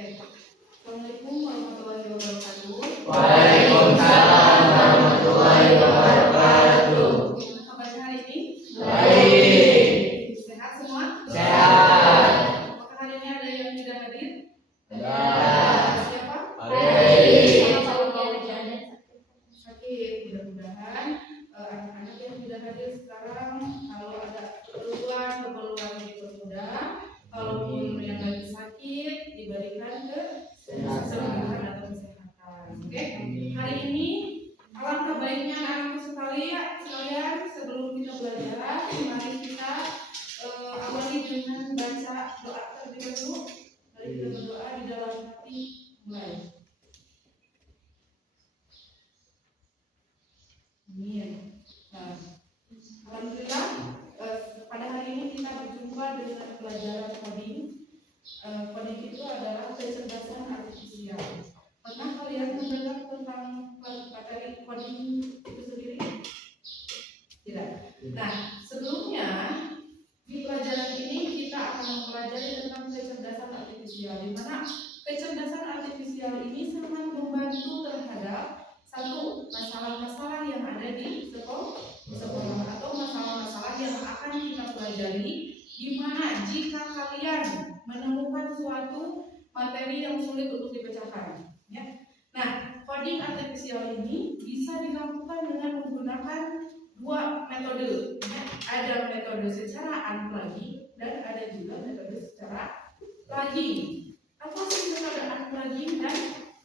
Assalamualaikum warahmatullahi wabarakatuh. Waalaikumsalam warahmatullahi wabarakatuh. Gimana kabarnya hari ini? Baik. Sehat semua? Sehat. Apakah hari ini ada yang tidak hadir? Ada. Siapa? Baik. Sakit. Mudah-mudahan anak-anak yang tidak hadir sekarang kalau ada keperluan dipermudah. Kalaupun yang lagi sakit diberikan kesembuhan atau kesehatan. Oke? Hari ini alangkah baiknya anak-anak sekalian sebelum kita belajar, mari kita awali dengan baca doa terlebih dahulu. Mari kita berdoa di dalam hati. Mulai. Amin. Nah, alhamdulillah pada hari ini kita berjumpa dengan pelajaran coding. Coding itu adalah kecerdasan artifisial. Pernah kalian mendengar tentang materi coding itu sendiri? Tidak. Nah, sebelumnya di pelajaran ini kita akan mempelajari tentang kecerdasan artifisial, di mana kecerdasan artifisial ini sangat membantu terhadap satu masalah-masalah yang ada di sekolah atau masalah-masalah yang akan kita pelajari, di mana jika kalian menemukan suatu materi yang sulit untuk dipecahkan, ya. Nah, coding artifisial ini bisa dilakukan dengan menggunakan dua metode, ya. Ada metode secara unplugging dan ada juga metode secara plugging. Apa sih metode unplugging dan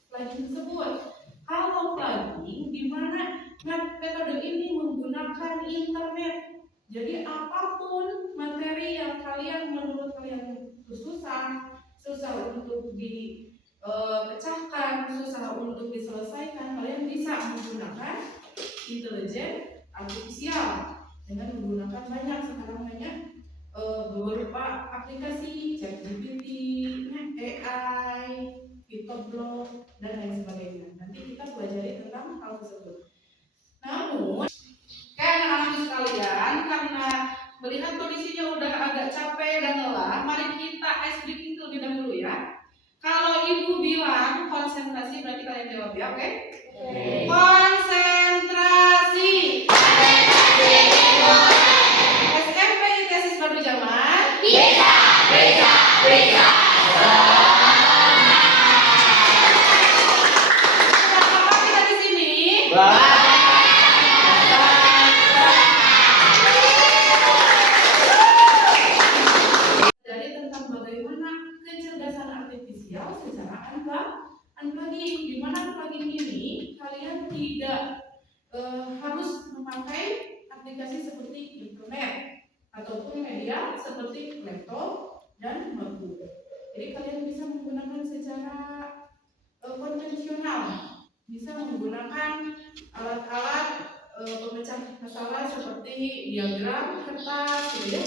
plugging tersebut? Kalau plugging, di mana metode ini menggunakan internet. Jadi apapun materi yang menurut kalian susah untuk dipecahkan, susah untuk diselesaikan, kalian bisa menggunakan intelijen artifisial dengan menggunakan banyak beberapa aplikasi, ChatGPT, AI, Fitoblock, dan lain sebagainya. Nanti kita pelajari tentang hal tersebut. Namun, anak-anak sekalian, karena melihat kondisinya udah agak capek dan lelah, mari kita ice breaking terlebih dahulu ya. Kalau ibu bilang konsentrasi, berarti kalian jawab ya, oke? Konsentrasi. SMP tesis baru zaman. Bisa. Apa kita di sini? Jadi tentang bagaimana kecerdasan artifisial secara unplugging. Di mana unplugging ini kalian tidak harus memakai aplikasi seperti internet ataupun media seperti laptop dan notebook. Jadi kalian bisa menggunakan secara konvensional, bisa menggunakan alat-alat pemecah masalah seperti diagram, kertas, gitu ya.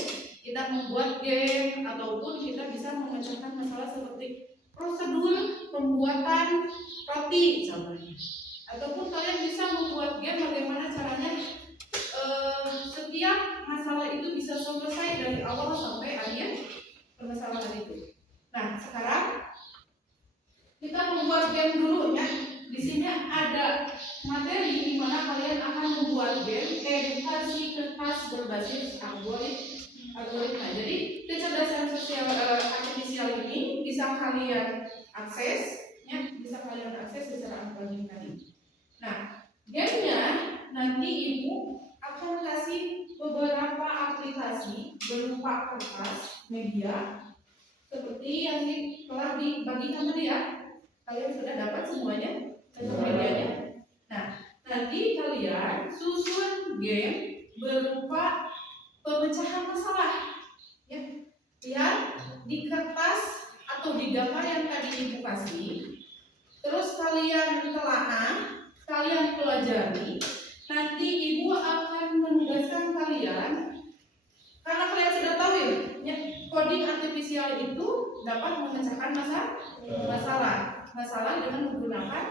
Kita membuat game ataupun kita bisa memecahkan masalah seperti prosedur pembuatan roti contohnya. Ataupun kalian bisa membuat game bagaimana caranya setiap masalah itu bisa selesai dari awal sampai akhir permasalahan itu. Nah, sekarang kita membuat game dulu ya. Di sini ada materi di mana kalian akan membuat game edukasi kertas berbasis algoritma. Jadi kecerdasan artifisial ini bisa kalian akses, ya, bisa kalian akses secara unplugging tadi. Nah, gamenya nanti ibu akan kasih beberapa aplikasi berupa kertas, media, seperti yang telah dibagikan tadi ya. Kalian sudah dapat semuanya untuk medianya. Nah, nanti kalian susun game berupa pemecahan masalah, ya. Lihat di kertas atau di gambar yang tadi ibu kasih. Terus kalian telaah, kalian pelajari. Nanti ibu akan menugaskan kalian, karena kalian sudah tahu ya, coding artifisial itu dapat memecahkan masalah dengan menggunakan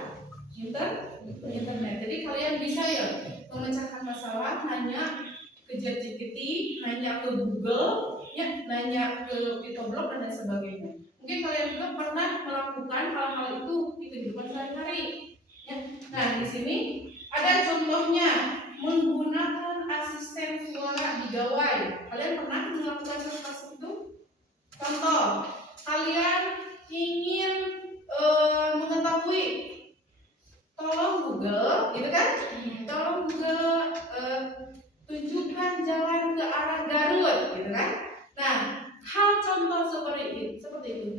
internet. Jadi kalian bisa ya memecahkan masalah hanya ke ChatGPT, nanya ke Google, ya, nanya ke Fitoblock dan lain sebagainya. Mungkin kalian juga pernah melakukan hal-hal itu di kehidupan sehari-hari. Ya. Nah, di sini ada contohnya menggunakan asisten suara di gawai. Kalian pernah melakukan sesuatu itu? Contoh, kalian ingin mengetahui, tolong Google, gitu kan? Tolong Google tunjukkan jalan ke arah Garut, gitu kan? Nah, hal contoh seperti itu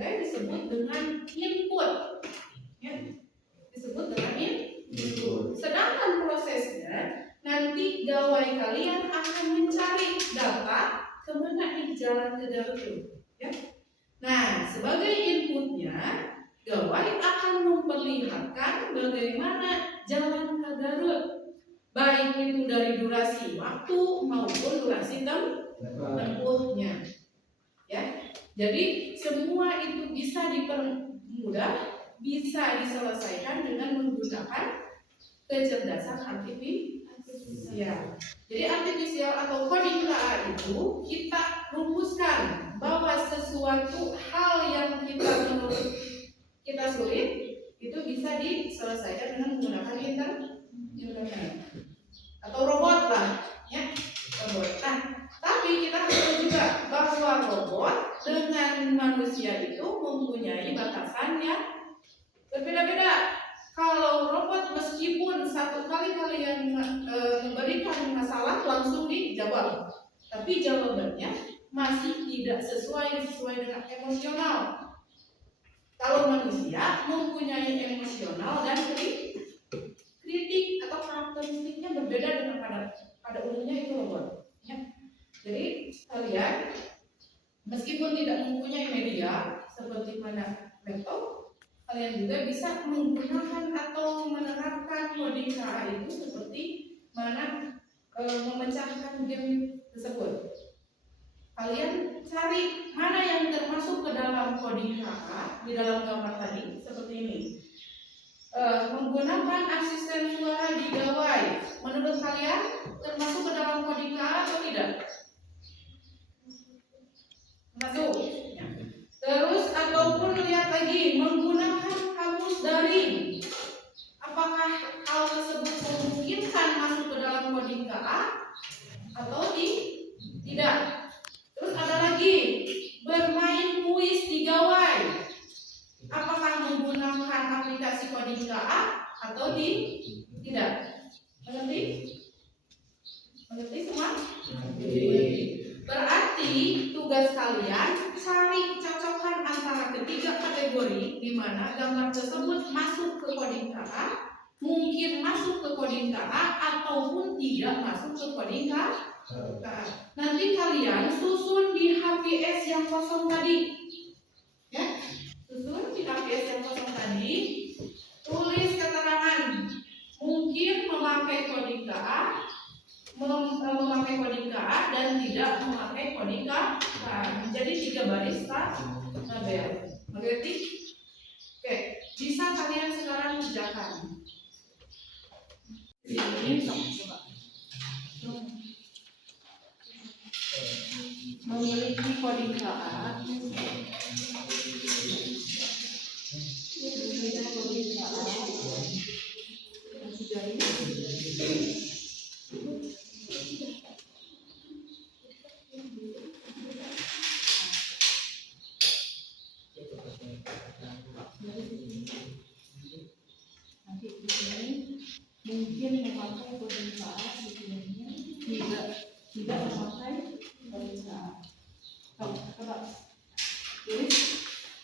disebut dengan input, ya, disebut dengan input. Sedangkan prosesnya nanti gawai kalian akan mencari data kemana nih jalan ke Garut itu, ya. Nah, sebagai inputnya, gawai akan memperlihatkan bagaimana jalan ke Garut, baik itu dari durasi waktu maupun durasi tempuhnya. Ya, jadi semua itu bisa dipermudah, bisa diselesaikan dengan menggunakan kecerdasan artifisial. Jadi artifisial atau coding KA itu kita rumuskan bahwa sesuatu hal yang menurut kita sulit itu bisa diselesaikan dengan menggunakan internet atau robot lah, ya, robot. Nah, tapi kita tahu juga bahwa robot dengan manusia itu mempunyai batasan yang berbeda-beda. Kalau robot meskipun satu kali kalian memberikan masalah langsung dijawab, tapi jawabannya masih tidak sesuai dengan emosional. Kalau manusia mempunyai emosional dan kritik atau karakteristiknya berbeda dengan pada umumnya itu robot. Ya. Jadi kalian meskipun tidak mempunyai media seperti mana laptop, kalian juga bisa menggunakan atau menerapkan coding KA itu seperti mana memecahkan game tersebut. Kalian cari mana yang termasuk ke dalam coding KA di dalam gambar tadi seperti ini. Menggunakan asisten suara di gawai, menurut kalian termasuk ke dalam coding KA atau tidak? Masuk. Ya. Terus ataupun lihat lagi menggunakan kamus daring. Apakah hal tersebut memungkinkan masuk ke dalam coding KA atau tidak? Terus ada lagi bermain kuis di gawai. Apakah menggunakan aplikasi coding KA atau tidak? Mengerti? Mengerti semua? Berarti tugas kalian cari cocokkan antara ketiga kategori di mana gambar tersebut masuk ke coding KA, mungkin masuk ke coding KA ataupun tidak masuk ke coding KA. Nanti kalian susun di HPS yang kosong tadi. Ya, susun di HPS yang kosong tadi, tulis keterangan mungkin memakai coding KA, memakai coding KA dan tidak memakai coding KA. Jadi 3 baris tabel. Mengerti? Oke, bisa kalian sekarang kerjakan. Ini coba. Memiliki coding KA. Nanti di sini mungkin memakai coding KA, sebenarnya tidak memakai coding KA. Coba tulis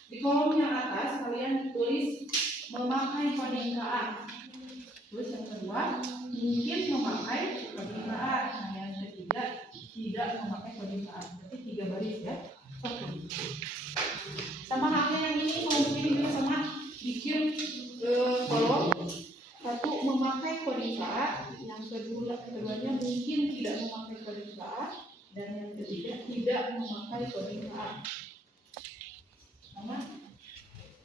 di kolom yang atas, kalian tulis memakai coding KA. Terus yang kedua mungkin memakai coding KA. Nah, yang ketiga tidak memakai coding KA. Berarti 3 baris ya. Oke. Sama halnya yang ini mungkin juga sama, bikin kolom. Satu memakai coding KA, yang keduanya mungkin tidak memakai coding KA, dan yang ketiga tidak memakai coding KA. Sama.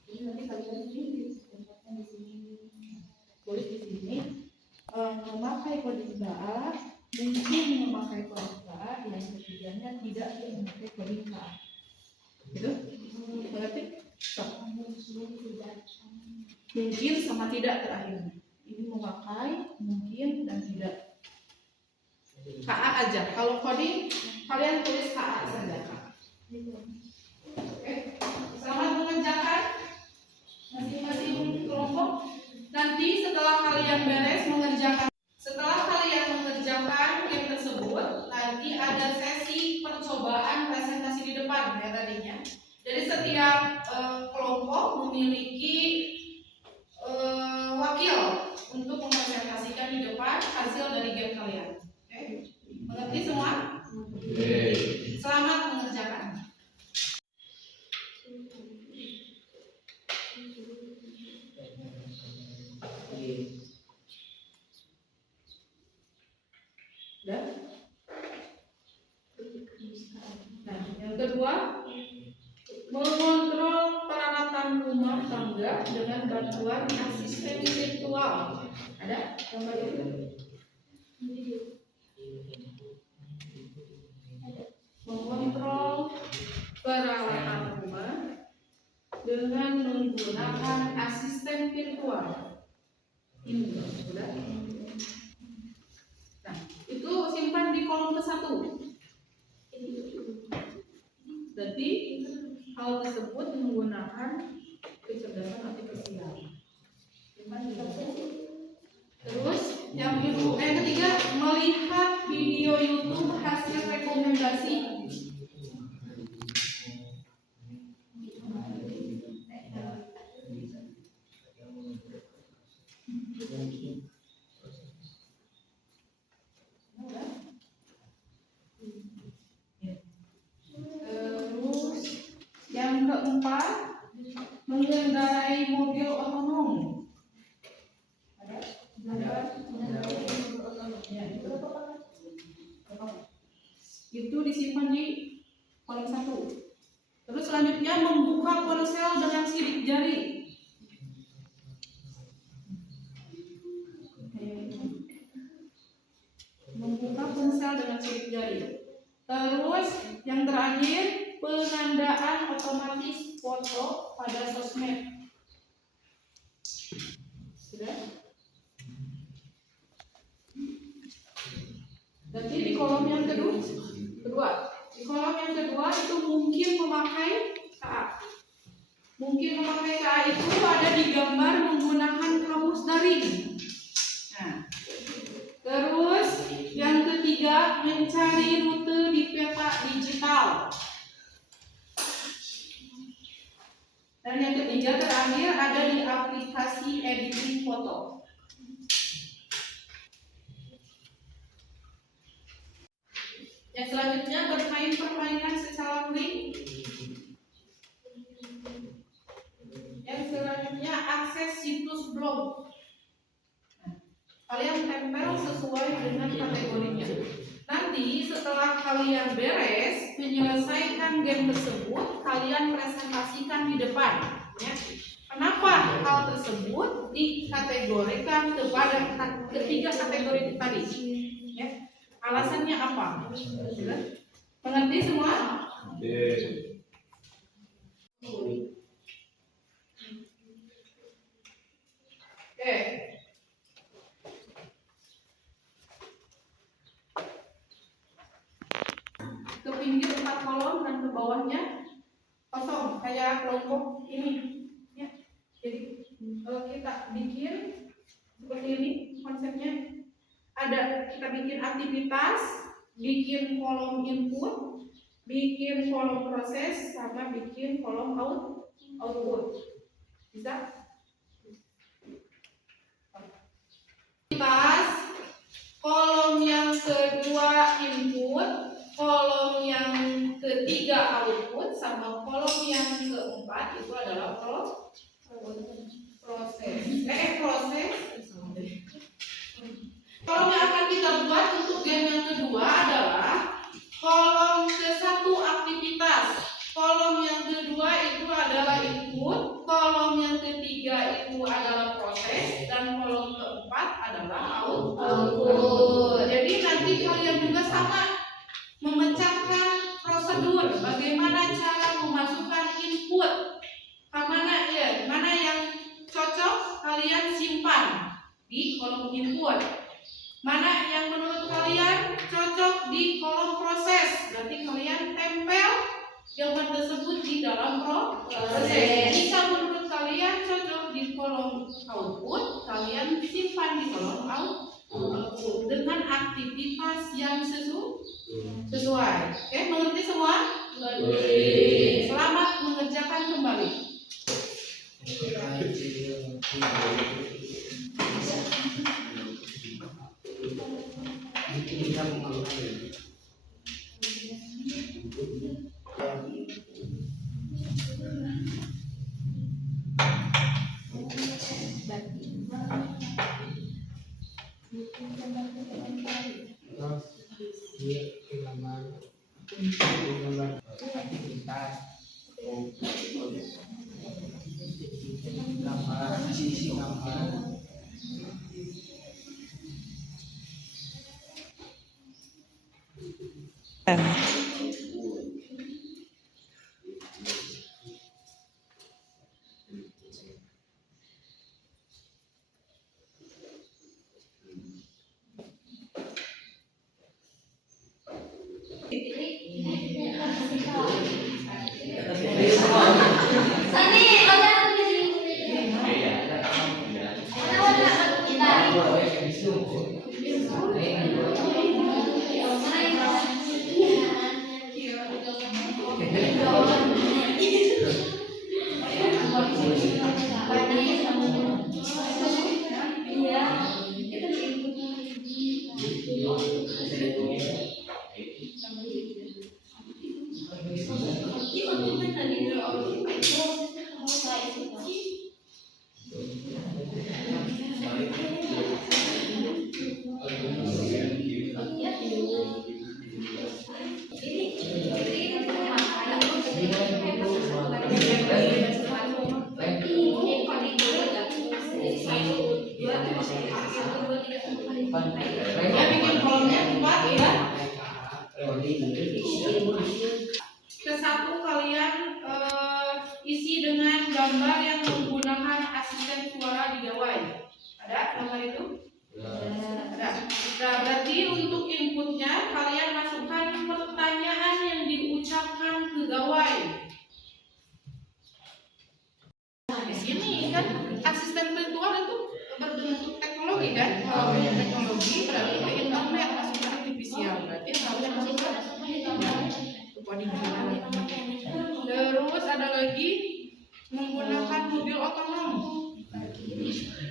Jadi nanti kalian ini tempatnya di sini, tulis di sini memakai coding KA, mungkin memakai coding KA, yang ketiganya tidak memakai coding KA. Gitu? Mengerti? Mungkin sama tidak terakhirnya. Ini memakai, mungkin dan tidak. KA aja. Kalau coding kalian tulis KA saja. Oke. Selamat mengerjakan masing-masing kelompok. Nanti setelah kalian beres mengerjakan, game tersebut, nanti ada sesi percobaan presentasi di depan ya tadinya. Jadi setiap kelompok memiliki wakil untuk mempresentasikan di depan hasil dari game kalian. Oke? Mengerti semua? Selamat mengerjakan. Udah? Nah, yang kedua, mengontrol peralatan rumah tangga dengan bantuan asisten virtual. Ada gambar itu? Mengontrol peralatan rumah dengan menggunakan asisten virtual. Ini sudah. Nah, itu simpan di kolom ke-1. Jadi hal tersebut menggunakan kecerdasan artifisial. Terus yang ketiga, melihat video YouTube hasil rekomendasi. Terus yang keempat, mengendarai mobil otonom. Itu disimpan di kolom 1. Terus selanjutnya membuka ponsel dengan sidik jari. Membuka ponsel dengan sidik jari. Terus yang terakhir, penandaan otomatis foto pada sosmed. Sudah? Jadi di kolom yang kedua, di kolom yang kedua itu mungkin memakai KA. Mungkin memakai KA itu ada di gambar menggunakan kamus daring. Nah, terus yang ketiga, mencari rute di peta digital. Dan yang ketiga terakhir ada di aplikasi editing foto. Yang selanjutnya bermain permainan secara link. Yang selanjutnya akses situs blog. Nah, kalian tempel sesuai dengan kategorinya. Nanti setelah kalian beres menyelesaikan game tersebut, kalian presentasikan di depan. Ya. Kenapa hal tersebut dikategorikan kepada ketiga kategori tadi? Ya. Alasannya apa? Mengerti semua? Oke. Ke pinggir 4 kolom dan ke bawahnya kosong kayak kelompok ini. Ya. Jadi kita bikin seperti ini konsepnya. Ada kita bikin aktivitas, bikin kolom input, bikin kolom proses, sama bikin kolom output. Bisa? Aktivitas, kolom yang kedua input, kolom yang ketiga output, sama kolom yang keempat itu adalah proses. Kolom yang akan kita buat untuk game yang kedua adalah kolom ke-1 aktivitas, kolom yang kedua itu adalah input, kolom yang ketiga itu adalah proses, dan kolom keempat adalah output. Jadi nanti kalian juga sama memecahkan prosedur bagaimana cara memasukkan input. di kolom input. Mana yang menurut kalian cocok di kolom proses? Berarti kalian tempel jawaban tersebut di dalam proses. Jika menurut kalian cocok di kolom output, kalian simpan di kolom output dengan aktivitas yang sesuai. Oke, mengerti semua? Selamat mengerjakan kembali. Ya, bikin kolomnya 4 ya. Ke satu kalian isi dengan gambar yang menggunakan asisten suara di gawai. Ada gambar itu? Ada. Nah, berarti untuk inputnya kalian masukkan pertanyaan yang diucapkan ke gawai. Nah, di sini kan asisten virtual itu berbentuk teknologi kan? Kalau punya teknologi berarti ke internet masuk ke artifisial. Berarti harus masuk ke coding. Terus ada lagi menggunakan mobil otonom.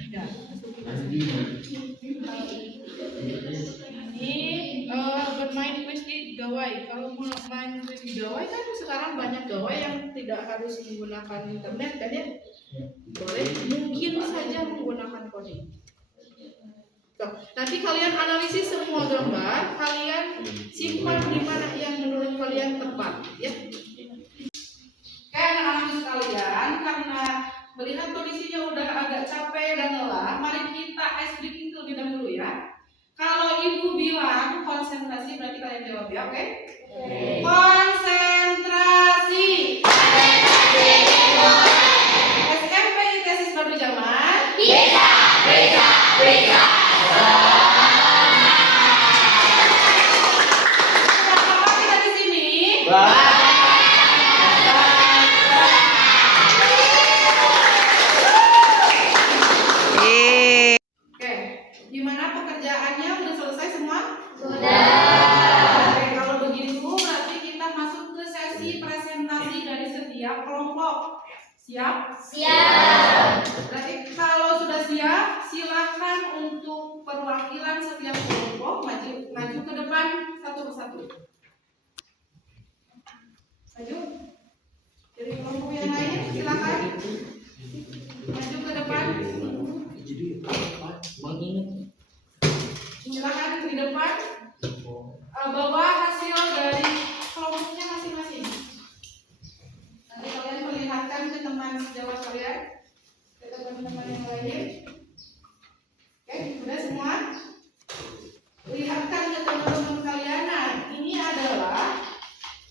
Ya, ini bermain kuis di gawai. Kalau main kuis di gawai kan sekarang banyak gawai yang tidak harus menggunakan internet kan ya? Boleh mungkin saja menggunakan coding. Nanti kalian analisis semua gambar, kalian simpan di mana yang menurut kalian tepat, ya. Oke, anak-anak sekalian, karena melihat kondisinya udah agak capek dan lelah, mari kita ice breaking terlebih dahulu ya. Kalau ibu bilang konsentrasi, berarti kalian jawab ya, oke? Konsentrasi. SMP tesis baru zaman. Bisa. Kenapa kita di sini? Oke, gimana pekerjaannya? Udah selesai semua? Sudah. Oke, kalau begitu berarti kita masuk ke sesi presentasi dari setiap kelompok. Siap? Siap. Berarti kalau sudah siap, silakan untuk perwakilan setiap kelompok maju ke depan satu persatu. Maju. Dari kelompok yang lain silakan maju ke depan. Silakan di depan. Bawa hasil dari kelompoknya masing-masing. Nanti kalian perlihatkan ke teman sejawat kalian, ke teman-teman yang lain. Oke, sudah semua? Lihatkan ke teman-teman kalian. Nah, ini adalah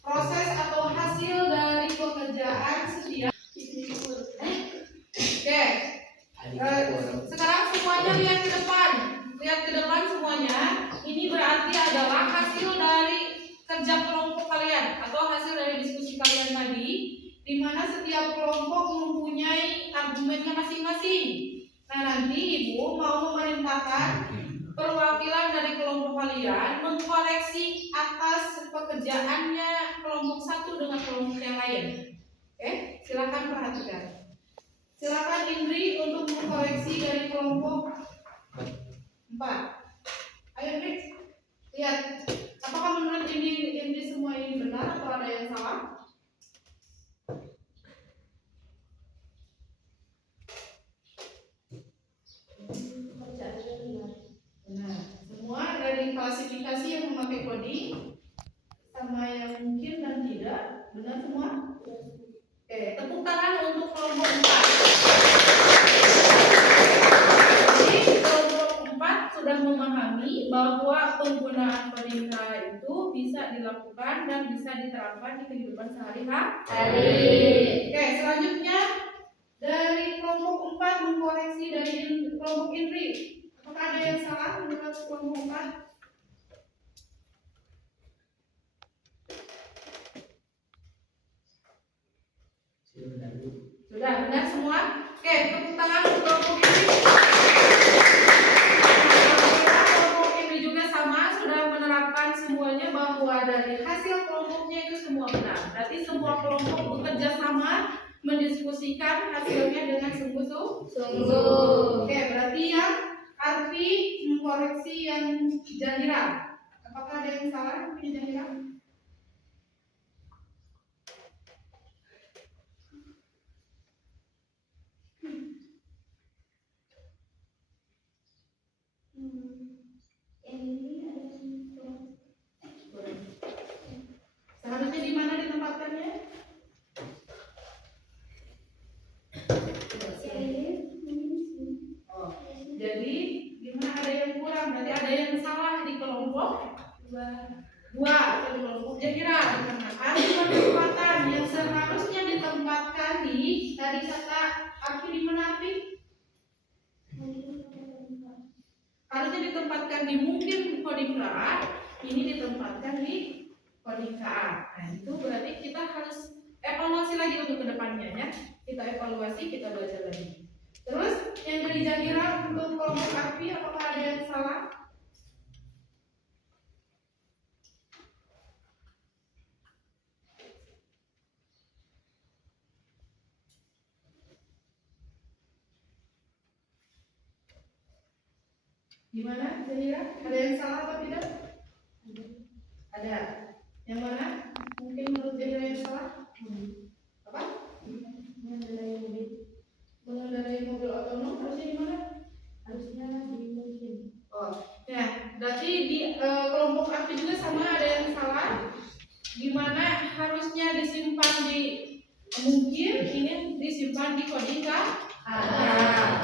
proses atau hasil dari pekerjaan setiap. Oke. Sekarang semuanya lihat ke depan. kelompok mempunyai argumennya masing-masing. Nah, nanti Ibu mau memerintahkan perwakilan dari kelompok kalian mengkoreksi atas pekerjaannya kelompok satu dengan kelompok yang lain. Oke, silakan perhatikan. Silakan Indri untuk mengkoreksi dari kelompok 4. Ayo Indri, lihat. Apakah menurut Indri semua ini benar atau ada yang salah? Benar. Semua dari klasifikasi yang memakai coding sama yang mungkin dan tidak benar semua? Oke, tepuk tangan untuk kelompok 4. Jadi kelompok 4 sudah memahami bahwa penggunaan coding itu bisa dilakukan dan bisa diterapkan di kehidupan sehari-hari. Oke, selanjutnya dari kelompok 4 mengkoreksi dari kelompok Indri. Apakah ada yang salah menurut kelompok 4? Sudah benar semua? Oke, tepuk tangan untuk kelompok Indri. Kelompok Indri juga sama, sudah menerapkan semuanya bahwa dari hasil kelompoknya itu semua benar. Berarti semua kelompok bekerja sama mendiskusikan hasilnya dengan sungguh-sungguh. Oke, berarti yang Arfi mengkoreksi yang Jahira. Apakah ada yang salah dengan Jahira? Seharusnya di mana ditempatkannya? Oh, jadi gimana ada yang kurang? Berarti ada yang salah di kelompok dua atau di kelompok Jahira. Dikarenakan penempatan yang seharusnya ditempatkan di tadi kata Arfi di mana Arfi? Harusnya ditempatkan di mungkin coding A, ini ditempatkan di coding A. Nah, itu berarti kita harus evaluasi lagi untuk kedepannya ya. Kita evaluasi, kita belajar lagi. Terus yang dari Jahira untuk kelompok Arfi, apakah ada yang salah? Gimana Jahira? Ada yang salah atau tidak? Ada. Yang mana? Mungkin menurut Jahira yang salah? Apa? Mengendarai mobil otonom harusnya di mana? Harusnya di mungkin. Oh, ya. Berarti di kelompok Arfi juga sama ada yang salah. Gimana harusnya disimpan di mungkin, ini disimpan di coding A.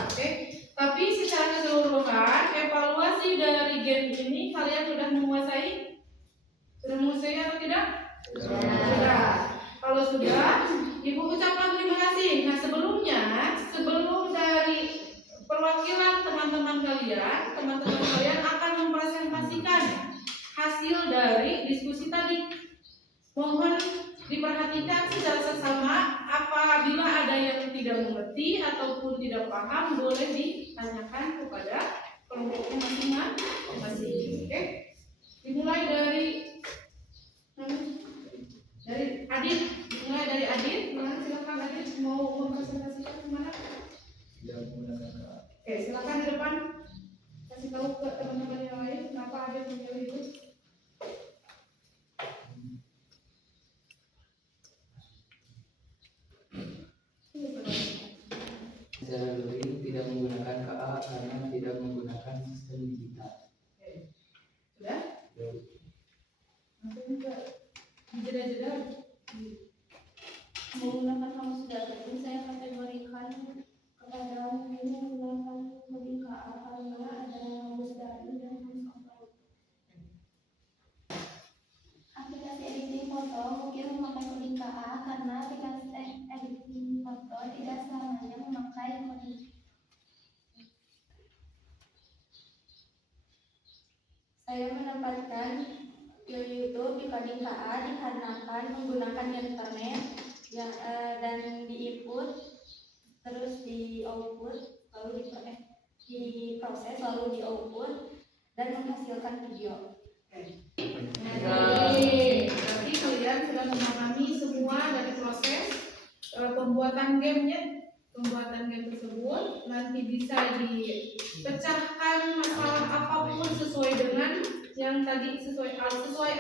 Oke. Tapi secara keseluruhan evaluasi dari game ini kalian sudah menguasai? Sudah menguasai atau tidak? Sudah. Kalau sudah, Ibu ucapkan terima kasih. Nah, sebelum dari perwakilan teman-teman kalian akan mempresentasikan hasil dari diskusi tadi. Mohon diperhatikan secara seksama, apabila ada yang tidak mengerti ataupun tidak paham boleh ditanyakan kepada kelompoknya masing-masing. Oke? Dimulai dari Adit. Dimulai dari Adit. Silakan Adit mau mempresentasikan kemana? Oke, silakan di depan. Kasih tahu ke teman-teman yang lain kenapa Adit memilih itu. Secara luring tidak menggunakan KA karena tidak menggunakan sistem digital. Oke. Sudah? Langsung ke jeda-jeda. Menggunakan kamus data ini saya kategorikan kepada ini menggunakan coding KA karena ada kamus data dan kamus offline. Aplikasi editing foto mungkin memakai coding KA karena aplikasi editing foto tidak selamanya memakai coding. Saya menempatkan YouTube di coding KA dikarenakan menggunakan internet ya, dan diinput, terus di output, lalu diproses, lalu di output dan menghasilkan video. Berarti kalian sudah memahami semua dari proses pembuatan gamenya. Pembuatan game tersebut nanti bisa dipecahkan masalah apapun sesuai dengan yang tadi, sesuai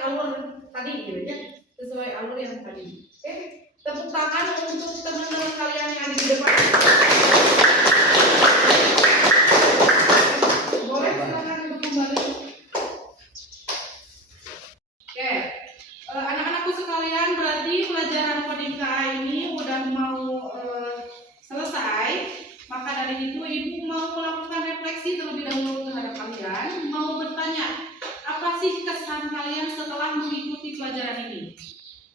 alur tadi gitu ya, sesuai alur yang tadi. Oke, tepuk tangan untuk teman-teman kalian yang ada di depan. Boleh silakan untuk kembali. Oke, anak-anakku sekalian, berarti pelajaran coding KA ini udah mau selesai. Maka dari itu ibu mau melakukan refleksi terlebih dahulu terhadap kalian, mau bertanya apa sih kesan kalian setelah mengikuti pelajaran ini.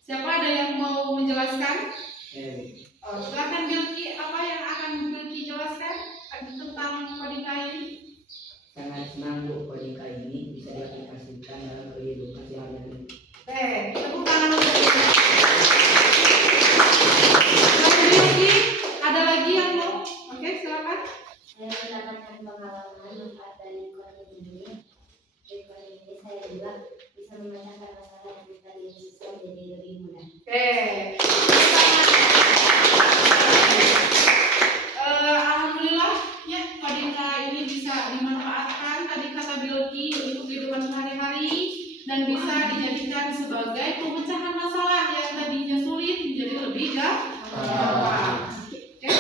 Siapa ada yang mau menjelaskan? Silakan Bilki, apa yang akan Bilki jelaskan tentang coding KA ini? Sangat senang Bu, coding KA ini bisa diaplikasikan dalam kehidupan sehari-hari. Tepuk tangan untuk Bilki. Bilki, ada lagi yang mau? Oke, silakan. Saya mendapatkan pengalaman manfaat dari coding ini. Dari coding ini saya juga bisa memecahkan masalah yang tadi siswa jadi lebih mudah. Alhamdulillah ya, coding ini bisa dimanfaatkan tadi kata Bilki untuk kehidupan sehari-hari dan bisa dijadikan sebagai pemecahan masalah yang tadinya sulit menjadi lebih gampang. Oke.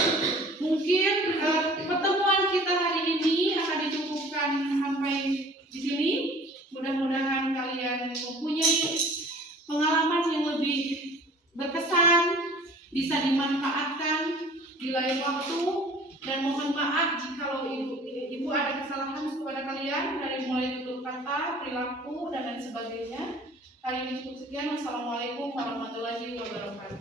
Mungkin pertemuan kita hari ini akan dicukupkan sampai di sini. Mudah-mudahan kalian mempunyai pengalaman yang lebih berkesan, bisa dimanfaatkan di lain waktu, dan mohon maaf jika ibu ada kesalahan kepada kalian dari mulai tutur kata, perilaku, dan lain sebagainya. Hari ini cukup sekian. Wassalamualaikum warahmatullahi wabarakatuh.